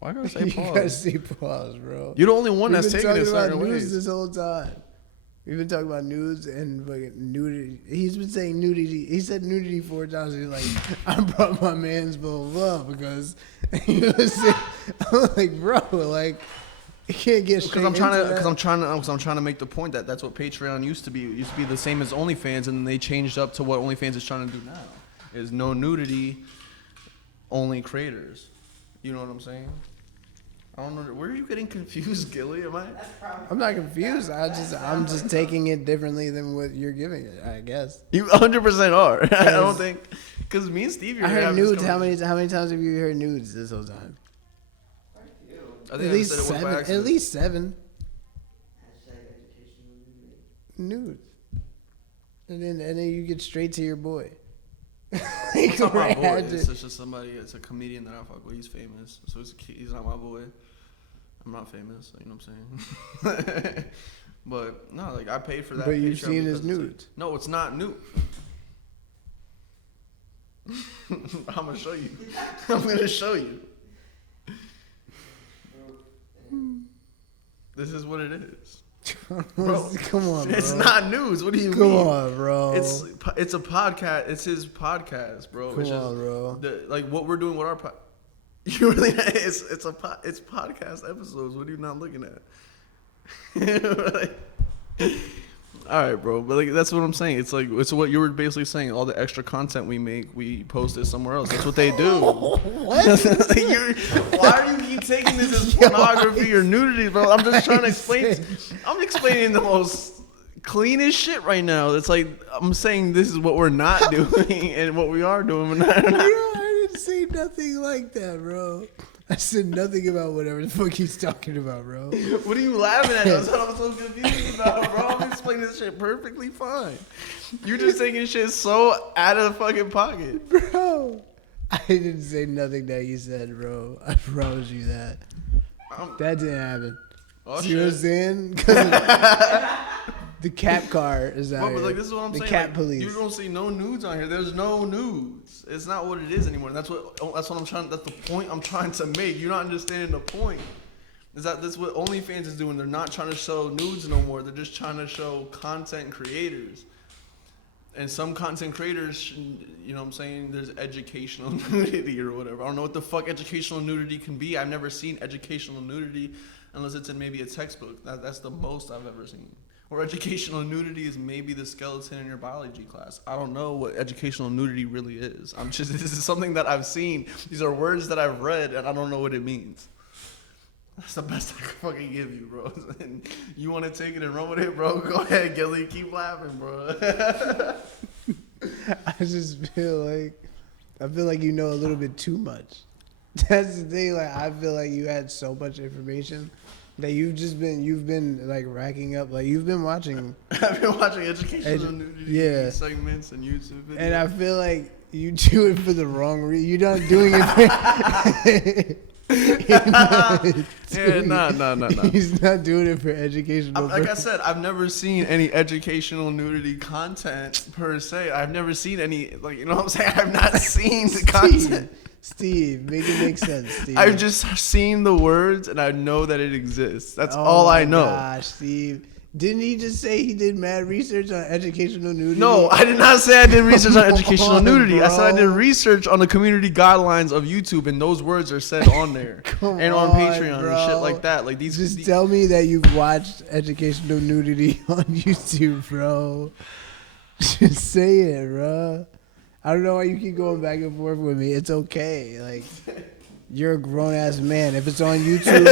Why gotta say You gotta pause? say pause, bro. You're the only one We've that's been taking it talking about certain news ways. this whole time. We've been talking about news and fucking nudity. He's been saying nudity. He said nudity 4 times. He's like, I brought my man's blah blah blah because you know what I'm saying? I'm like, bro, like you can't get straight Because I'm into that. trying to make the point that that's what Patreon used to be. It used to be the same as OnlyFans, and then they changed up to what OnlyFans is trying to do now. Is no nudity, only creators. You know what I'm saying? I don't know. Where are you getting confused, Gilly? Am I? I'm not confused. I'm just taking it differently than what you're giving it. I guess. You 100% are. I don't think because me and Stevie. I heard nudes. How many times have you heard nudes this whole time? I At think least I said it was by 7. At accident. least 7 Hashtag educational nudity. nudes. And then you get straight to your boy. It's not my boy. Right It's after- just somebody. It's a comedian that I fuck with. He's famous, so he's not my boy. I'm not famous. You know what I'm saying? But no, like I paid for that. But you've Patreon seen his because it's nudes. no, it's not nude. I'm gonna show you. I'm gonna show you. This is what it is. Bro, Come on, bro. It's not news. What do you Come mean? on, bro. It's a podcast. It's his podcast, bro. Come It's just on, bro. like what we're doing with our You really? It's podcast episodes. What are you not looking at? Like, all right, bro. But like that's what I'm saying. It's like it's what you were basically saying. All the extra content we make, we post it somewhere else. That's what they do. What? Why are you keep taking this as pornography or nudity, bro? I'm just trying to explain. I'm explaining the most cleanest shit right now. It's like I'm saying this is what we're not doing and what we are doing. Bro, I didn't say nothing like that, bro. I said nothing about whatever the fuck he's talking about, bro. What are you laughing at? That's what I'm so confused about, bro. I'm explaining this shit perfectly fine. You're just taking shit so out of the fucking pocket. Bro, I didn't say nothing that you said, bro. I promise you that. That didn't happen. Oh, See what I'm shit. saying? 'Cause the cap car is out But here. like, this is what I'm the saying. cat Like, police. you don't see no nudes on here. There's no nudes. It's not what it is anymore. That's what I'm trying. That's the point I'm trying to make. You're not understanding the point. Is that this what OnlyFans is doing? They're not trying to show nudes no more. They're just trying to show content creators. And some content creators, you know what I'm saying, there's educational nudity or whatever. I don't know what the fuck educational nudity can be. I've never seen educational nudity unless it's in maybe a textbook. That's the most I've ever seen. Or educational nudity is maybe the skeleton in your biology class. I don't know what educational nudity really is. This is something that I've seen. These are words that I've read and I don't know what it means. That's the best I can fucking give you, bro. And you want to take it and run with it, bro? Go ahead, Gilly. Keep laughing, bro. I just feel like you know a little bit too much. That's the thing. Like, I feel like you had so much information that you've been like racking up. Like, you've been watching. I've been watching educational nudity segments and YouTube videos. And I feel like you do it for the wrong reason. You're not doing it for... No. He's not doing it for educational Like I said, I've never seen any educational nudity content per se. I've never seen any, like, you know what I'm saying? I've not seen the content. Steve, make it make sense, Steve. I've just seen the words and I know that it exists. That's all I know. Oh my gosh, Steve. Didn't he just say he did mad research on educational nudity? No, I did not say I did research on educational on, nudity. bro. I said I did research on the community guidelines of YouTube, and those words are said on there and on Patreon bro. and shit like that. Like these. Just tell me that you've watched educational nudity on YouTube, bro. Just say it, bro. I don't know why you keep going back and forth with me. It's okay. Like, you're a grown ass man. If it's on YouTube,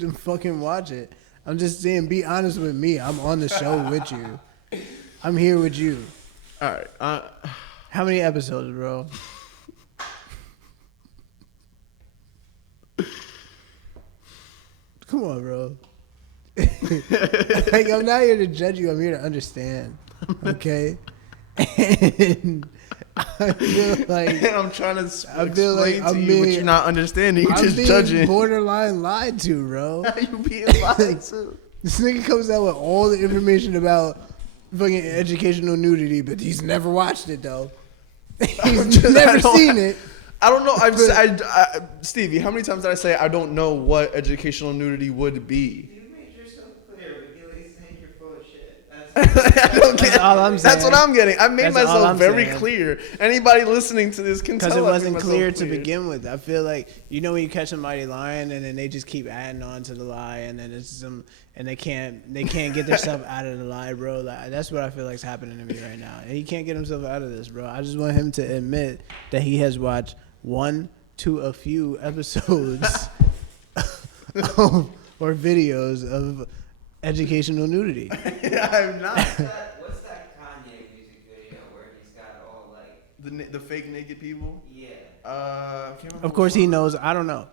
then fucking watch it. I'm just saying, be honest with me. I'm on the show with you. I'm here with you. All right. How many episodes, bro? Come on, bro. Like, I'm not here to judge you. I'm here to understand. Okay? And I feel like... I'm trying to explain to you, but you're not understanding. You're just being judging. borderline lied to, bro. You being lied to. This nigga comes out with all the information about fucking educational nudity, but he's never watched it, though. He's never seen it. I don't know. Stevie, how many times did I say I don't know what educational nudity would be? You made yourself clear, but Gilly's saying you're full of shit. I don't get. That's all I'm saying. That's what I'm getting. I made That's all myself I'm very saying. clear. Anybody listening to this can tell. Because it I made wasn't myself clear to begin with. I feel like, you know, when you catch somebody lying and then they just keep adding on to the lie, and then it's and they can't get themselves out of the lie, bro. Like, that's what I feel like is happening to me right now. And he can't get himself out of this, bro. I just want him to admit that he has watched 1 to a few episodes or videos of educational nudity. I'm not. What's that Kanye music video where he's got all like The fake naked people. yeah? I can't remember Of course he knows. I don't know.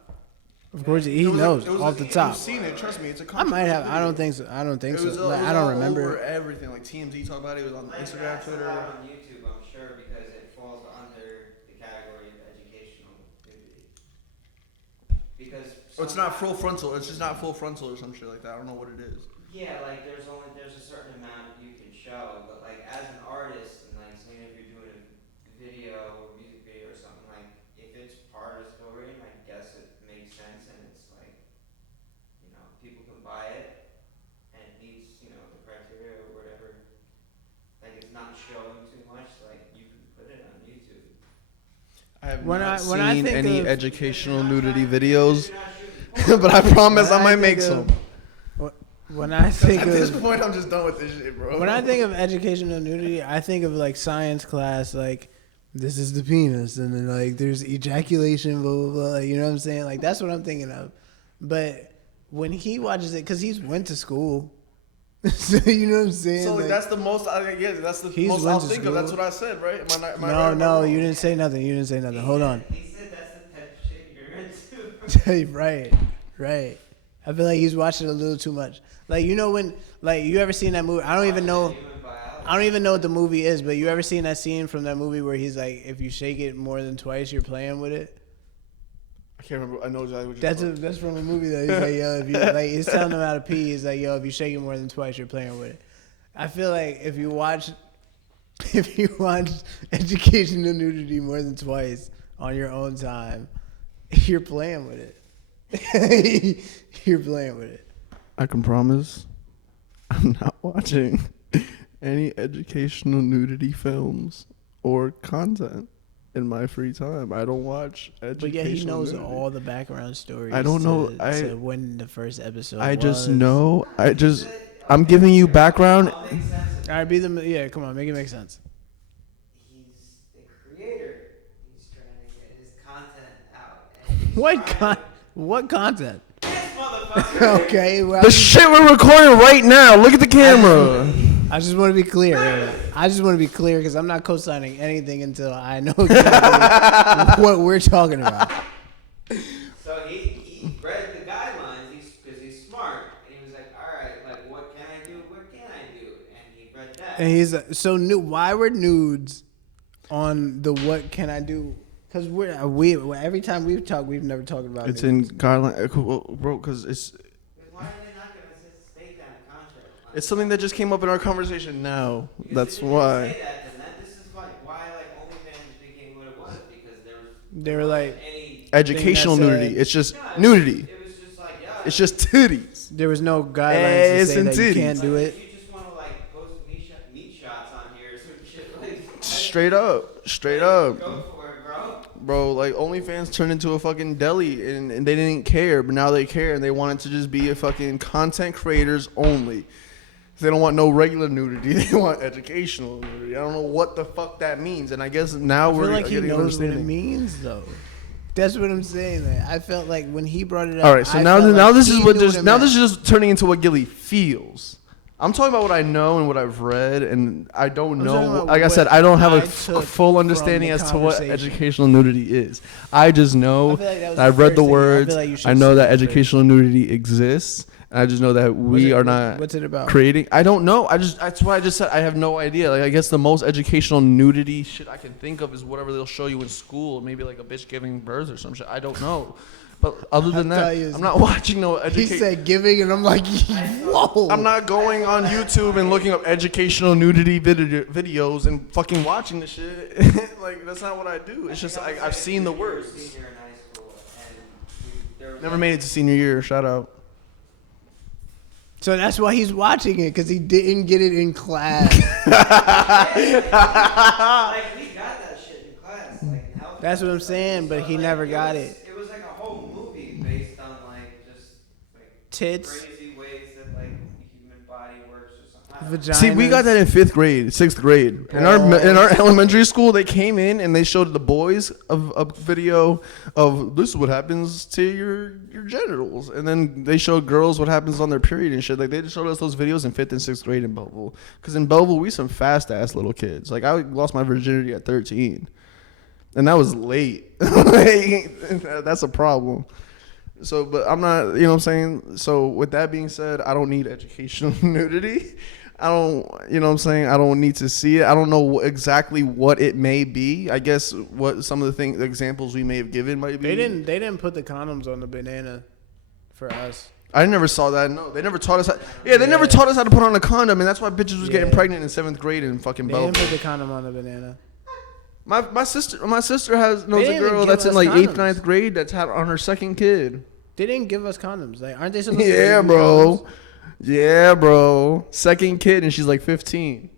Of course he knows off the top. You've seen it. Trust me, it's a. I might have. I don't think so. It was, Like, it was I don't all remember. over everything. Like TMZ talked about it. It was on Like, Instagram, that's Twitter. allowed on YouTube, I'm sure, because it falls under the category of educational nudity. Because Oh, it's not full frontal. It's just not full frontal or some shit like that. I don't know what it is. yeah, like there's a certain amount you can show, but like as an artist and like saying if you're doing a video or music video or something, like if it's part of the story, I guess it makes sense and it's like, you know, people can buy it and it meets, you know, the criteria or whatever. Like it's not showing too much, like you can put it on YouTube. I have When not I seen think any of- educational nudity videos, You're not shooting. but I promise When I might make think some. When I think At this of point, I'm just done with this shit, bro. when I think of educational nudity, I think of like science class, like this is the penis, and then like there's ejaculation, blah blah blah. Like, you know what I'm saying? Like that's what I'm thinking of. But when he watches it, because he's went to school, so you know what I'm saying? So like, Like, that's the most. That's the He's most went I'll to think of. That's school. what I said, right? Am I no, right or no, wrong? you didn't say nothing. You didn't say nothing. Hold on. He said that's the type of shit Right. I feel like he's watching a little too much. Like, you know when, like, you ever seen that movie? I don't even know what the movie is, but you ever seen that scene from that movie where he's like, if you shake it more than twice, you're playing with it? I can't remember. I know exactly what you're talking That's from a movie though. He's like, yo, if you like, he's telling him how to pee. He's like, yo, if you shake it more than twice, you're playing with it. I feel like if you watch Educational Nudity more than twice on your own time, you're playing with it. You're playing with it. I can promise I'm not watching any educational nudity films or content in my free time. I don't watch educational But yeah, he knows nudity. all the background stories. I don't know. To when the first episode I was. just know. I'm giving you background. All right, yeah, come on, make it make sense. He's the creator. He's trying to get his content out. What content? This motherfucker. Okay, well, The shit we're recording right now. Look at the camera. I just want to be clear. Because I'm not co-signing anything until I know exactly what we're talking about. So he read the guidelines because he's smart. And he was like, all right, like, what can I do? What can I do? And he read that. And he's like, so why were nudes on the what can I do? Because we every time we've talked, we've never talked about It's nudes. in guideline, bro. Because it's Why are they not going to state that in contract? it's something that just came up in our conversation now. Because That's if they didn't why. say that, then this is why like OnlyFans became what it was, because They were like, any Educational thing that nudity. said- It's just Yeah, nudity. It was just like, yeah. It's just titties. there was no guidelines Ass to say and that you titties. can't do Like, it. if you just want to like post meat shots on here or some shit, like Straight up. go for it, bro. Like OnlyFans turned into a fucking deli and they didn't care, but now they care and they want it to just be a fucking content creators only. They don't want no regular nudity. They want educational nudity. I don't know what the fuck that means. And I guess now I feel we're like he getting knows what it understanding. means, though. That's what I'm saying. Man. I felt like when he brought it up. All right, so I now felt like this he is what knew just it now meant. this is just turning into what Gilly feels. I'm talking about what I know and what I've read, and I don't I'm talking know. about Like I what said, I don't have I a took full from understanding the as to what conversation. educational nudity is. I just know I feel like that was that I've the read first the thing. I words. feel like you should I know say that that first. educational nudity exists. And I just know that we are not What's it about? creating. I don't know. That's why I just said I have no idea. Like I guess the most educational nudity shit I can think of is whatever they'll show you in school, maybe like a bitch giving birth or some shit. I don't know. But other than I thought that, he was- I'm not watching no He education. said giving, and I'm like, whoa. I'm not going on YouTube and looking up educational nudity videos and fucking watching the shit. Like that's not what I do. It's just I've seen the words. Senior in high school, and there was Never made it to senior year. Shout out. So that's why he's watching it, because he didn't get it in class. like we got that shit in class, like in health. That's what I'm saying, but he never got it. it. It was like a whole movie based on like just like Tits, crazy ways that like the human body works or something. I don't know. vagina. See, we got that in 5th grade, 6th grade. In our elementary school, they came in and they showed the boys a video of this is what happens to your genitals, and then they showed girls what happens on their period and shit. Like they just showed us those videos in 5th and 6th grade in Belleville. Because in Belleville, we some fast ass little kids. Like I lost my virginity at 13, and that was late. That's a problem. So, but I'm not, you know what I'm saying? So, with that being said, I don't need educational nudity. I don't, you know what I'm saying? I don't need to see it. I don't know exactly what it may be. I guess what some of the examples we may have given might be. They didn't put the condoms on the banana for us. I never saw that. No, they never taught us how. Yeah, they never taught us how to put on a condom, and that's why bitches was getting Yeah. pregnant in 7th grade in fucking They didn't Belleville. put the condom on the banana. My sister has knows They a didn't girl even that's give in us like 8th, condoms. 9th grade that's had on her second kid. They didn't give us condoms. Like, aren't they supposed to? Yeah, give you bro. condoms? Yeah, bro. Second kid, and she's like 15.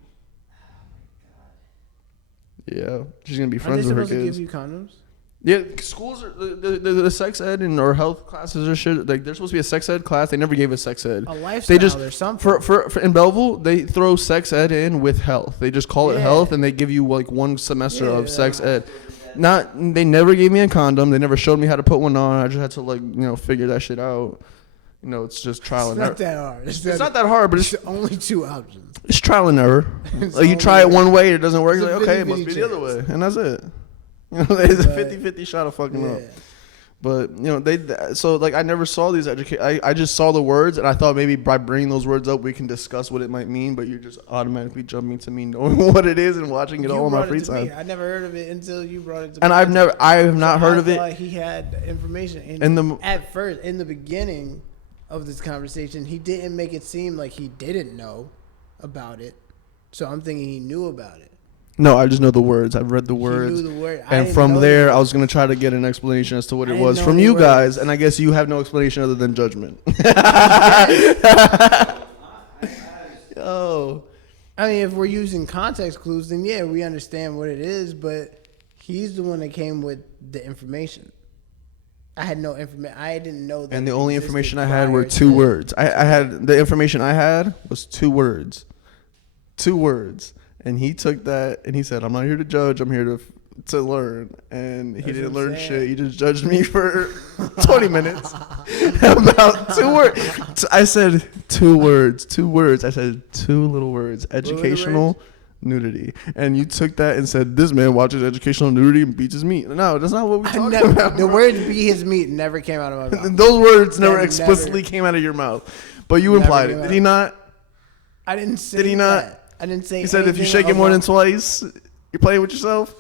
Yeah, she's gonna be Aren't they friends with her supposed to kids. give you condoms? Yeah, schools are the sex ed and or health classes or shit. Like there's supposed to be a sex ed class. They never gave us sex ed. A lifestyle They just or something. for in Belleville they throw sex ed in with health. They just call it Yeah. health and they give you like one semester Yeah. of sex ed. They never gave me a condom. They never showed me how to put one on. I just had to figure that shit out. It's just trial It's and error. not that hard. It's not that hard, but It's only two options. it's trial and error. It's Like you try it only- one way, it doesn't work. It's You're a like, okay, it must 50-50 be the other way, chance. and that's it. It's a But- 50-50 shot of fucking up. Yeah. But so like I never saw these I just saw the words and I thought maybe by bringing those words up we can discuss what it might mean. But you're just automatically jumping to me knowing what it is and watching it all in my free time. I never heard of it until you brought it to me. And I have not heard of it. He had information. At first, in the beginning of this conversation, he didn't make it seem like he didn't know about it. So I'm thinking he knew about it. No, I just know the words. I've read the words. He knew the word. And from there, I was going to try to get an explanation as to what it was from you guys. And I guess you have no explanation other than judgment. Oh. I mean, if we're using context clues, then yeah, we understand what it is. But he's the one that came with the information. I had no information. I didn't know that. And the only information I had were 2 words. I had the information I had was 2 words. 2 words. And he took that and he said, I'm not here to judge. I'm here to learn. And he didn't learn shit. He just judged me for 20 minutes about 2 words. I said 2 words. 2 words. I said 2 little words. Educational nudity. And you took that and said, this man watches educational nudity and beats his meat. No, that's not what we're talking about. The word beat his meat never came out of my mouth. Those words never explicitly came out of your mouth. But you implied it. Did he not? I didn't say Did he not? that. I didn't say. He said if you shake it more than twice, you're playing with yourself.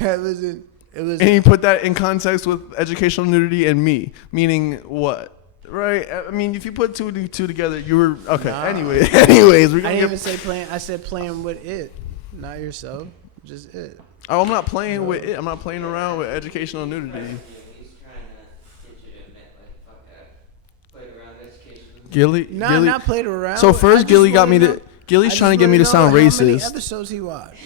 It was. And he put that in context with educational nudity and me, meaning what? Right? I mean, if you put 2 and 2 together, you were okay. Nah. Anyways, I didn't even say playing. I said playing with it, not yourself, just it. Oh, I'm not playing with it. I'm not playing around with educational nudity. He's trying to get you to admit, like, fuck that. Played around education. Gilly, not played around. So first, Gilly got me to. Gilly's trying to get me to sound racist. How many episodes he watched?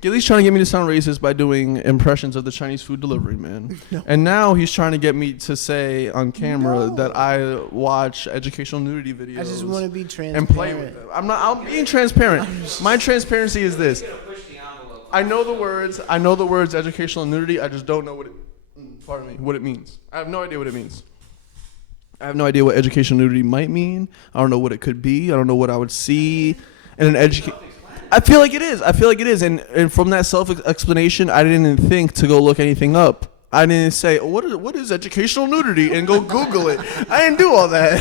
Gilly's trying to get me to sound racist by doing impressions of the Chinese food delivery man. No. And now he's trying to get me to say on camera that I watch educational nudity videos. I just want to be transparent. And play with them. I'm being transparent. My transparency is this. I know the words. I know the words educational nudity. I just don't know what it means. I have no idea what it means. I have no idea what educational nudity might mean. I don't know what it could be. I don't know what I would see. And I feel like it is. And from that self-explanation, I didn't think to go look anything up. I didn't say, what is educational nudity? And go Google it. I didn't do all that.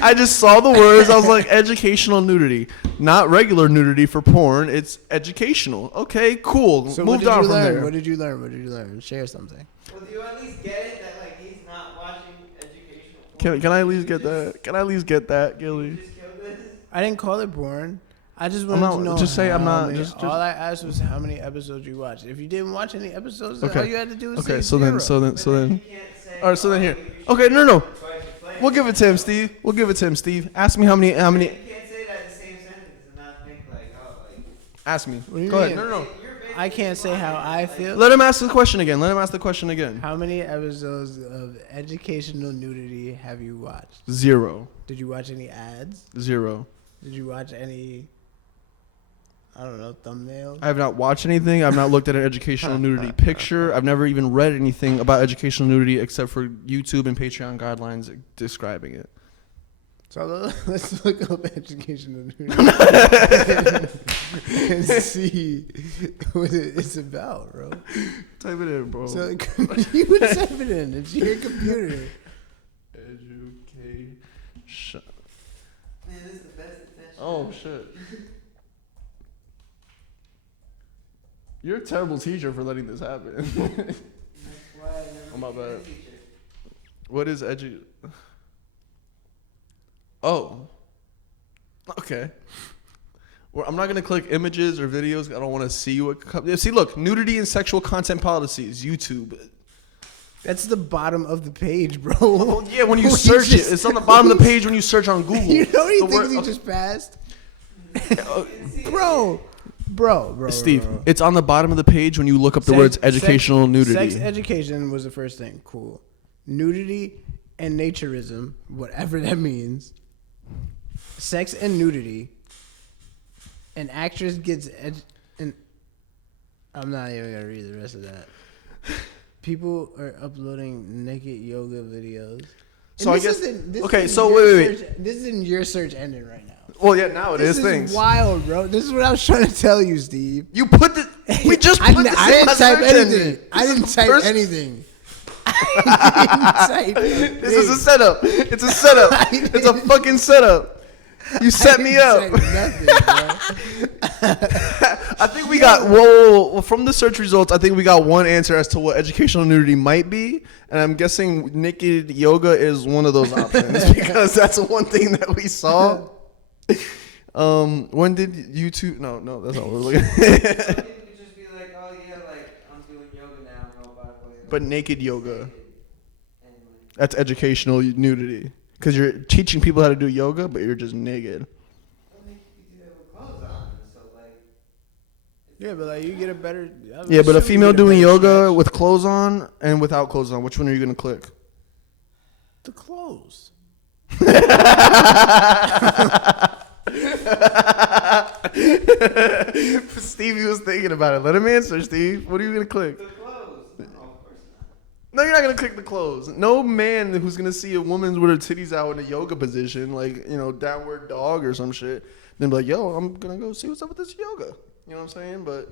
I just saw the words. I was like, educational nudity. Not regular nudity for porn. It's educational. Okay, cool. So moved on from there. What did you learn? Share something. Well, do you at least get it that, like, he's not watching educational porn? Can I at least get that? Can I at least get that, Gilly? I didn't call it porn. I just wanted to know. Just say I'm not. Just all I asked was how many episodes you watched. If you didn't watch any episodes, okay. All you had to do was say so 0. then. All right. So then here. Okay. No. We'll give it to him, Steve. Ask me how many. You can't say that in the same sentence and not think like, oh, like. Ask me. What do you Go mean? ahead. No. I can't say how I feel. Let him ask the question again. How many episodes of educational nudity have you watched? 0. Did you watch any ads? 0. Did you watch any, I don't know, thumbnails? I have not watched anything. I've not looked at an educational nudity picture. I've never even read anything about educational nudity except for YouTube and Patreon guidelines describing it. So let's look up educational nudity and see what it's about, bro. Type it in, bro. So you would type it in. It's your computer. Education. Man, this is the best attention. Oh, shit. You're a terrible teacher for letting this happen. That's why I never Oh, my became a bad. teacher. What is Oh. Okay. Well, I'm not going to click images or videos. I don't want to see what... See, look. Nudity and sexual content policies. YouTube. That's the bottom of the page, bro. Well, yeah, when you search it. It's on the bottom of the page when you search on Google. You know what he thinks he just passed? Bro. Steve, it's on the bottom of the page when you look up the words educational nudity. Sex education was the first thing. Cool. Nudity and naturism, whatever that means. Sex and nudity. An actress gets... I'm not even going to read the rest of that. People are uploading naked yoga videos. So I guess... Okay, so wait. This is in your search engine right now. Well, yeah, now it is things. This is wild, bro. This is what I was trying to tell you, Steve. You put the... We just put this I didn't in my type search anything. engine. I didn't type anything. This is a setup. It's a setup. It's a fucking setup. You set me up. Nothing, bro. I think we got whoa, from the search results. I think we got one answer as to what educational nudity might be, and I'm guessing naked yoga is one of those options because that's the one thing that we saw. When did YouTube? No, that's not what we're looking at. Some people could just be like, oh yeah, like I'm doing yoga now. No, But naked yoga, Anyway. that's educational nudity because you're teaching people how to do yoga, but you're just naked. I think you could do that with clothes on, so like. Yeah, but like you get a better. Yeah, but a female doing yoga with clothes on and without clothes on, which one are you gonna click? The clothes. Stevie was thinking about it. Let him answer, Steve. What are you gonna click? The clothes. No, of course not. No, you're not gonna click the clothes. No man who's gonna see a woman with her titties out in a yoga position, like downward dog or some shit, then be like, "Yo, I'm gonna go see what's up with this yoga." You know what I'm saying? But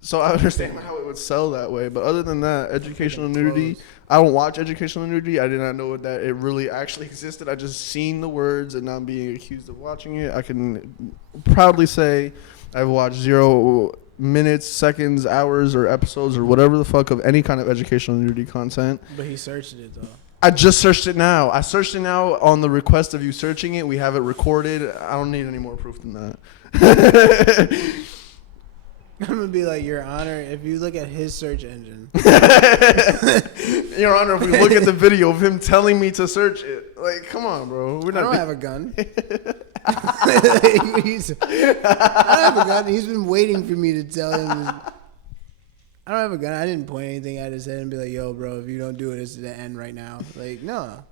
so I understand how it would sell that way. But other than that, educational nudity. I don't watch educational nudity. I did not know that it really actually existed. I just seen the words and not being accused of watching it. I can proudly say I've watched 0 minutes, seconds, hours, or episodes or whatever the fuck of any kind of educational nudity content. But he searched it though. I just searched it now. I searched it now on the request of you searching it. We have it recorded. I don't need any more proof than that. I'm gonna be like, Your Honor, if you look at his search engine. Your Honor, if we look at the video of him telling me to search it, like, come on, bro. I don't have a gun. I don't have a gun. He's been waiting for me to tell him. I don't have a gun. I didn't point anything at his head and be like, yo, bro, if you don't do it, it's the end right now. Like, no.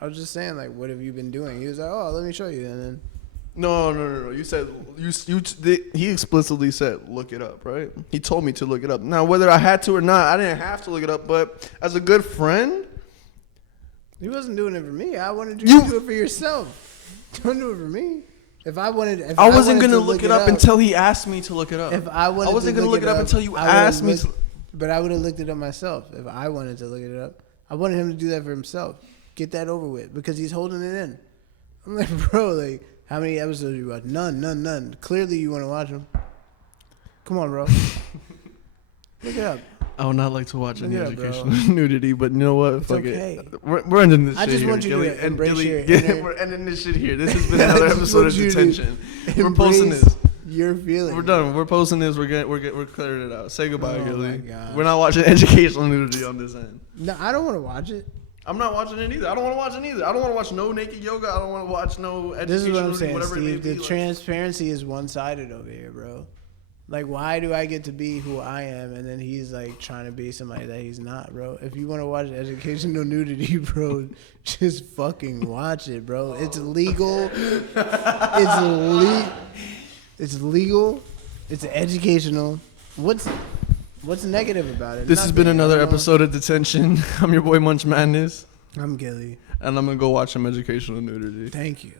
I was just saying, like, what have you been doing? He was like, oh, let me show you. And then. No. You said he explicitly said look it up, right? He told me to look it up. Now, whether I had to or not, I didn't have to look it up. But as a good friend, he wasn't doing it for me. I wanted you to do it for yourself. Don't do it for me. I wasn't gonna look it up until he asked me to look it up. I wasn't gonna look it up until you asked me to. But I would have looked it up myself if I wanted to look it up. I wanted him to do that for himself. Get that over with because he's holding it in. I'm like, bro, like. How many episodes you watch? None. Clearly you want to watch them. Come on, bro. Look it up. I would not like to watch any Look it up, educational nudity, but you know what? It's Fuck okay. it. We're ending this shit I just here. want you to embrace your We're ending this shit here. This has been another episode of Detention. We're posting Embrace this. Your feelings. We're done. We're posting this. We're clearing it out. Say goodbye, Oh Gilly. my gosh. We're not watching educational nudity on this end. No, I don't want to watch it. I'm not watching it either. I don't want to watch it either. I don't want to watch no naked yoga. I don't want to watch no educational This is what I'm nudity, saying, whatever it may Steve. be. The transparency is one-sided over here, bro. Like, why do I get to be who I am, and then he's like trying to be somebody that he's not, bro? If you want to watch educational nudity, bro, just fucking watch it, bro. It's legal. It's legal. It's educational. What's negative about it? This has been another episode of Detention. I'm your boy Munch Madness, I'm Gilly. and I'm gonna go watch some educational nudity. Thank you.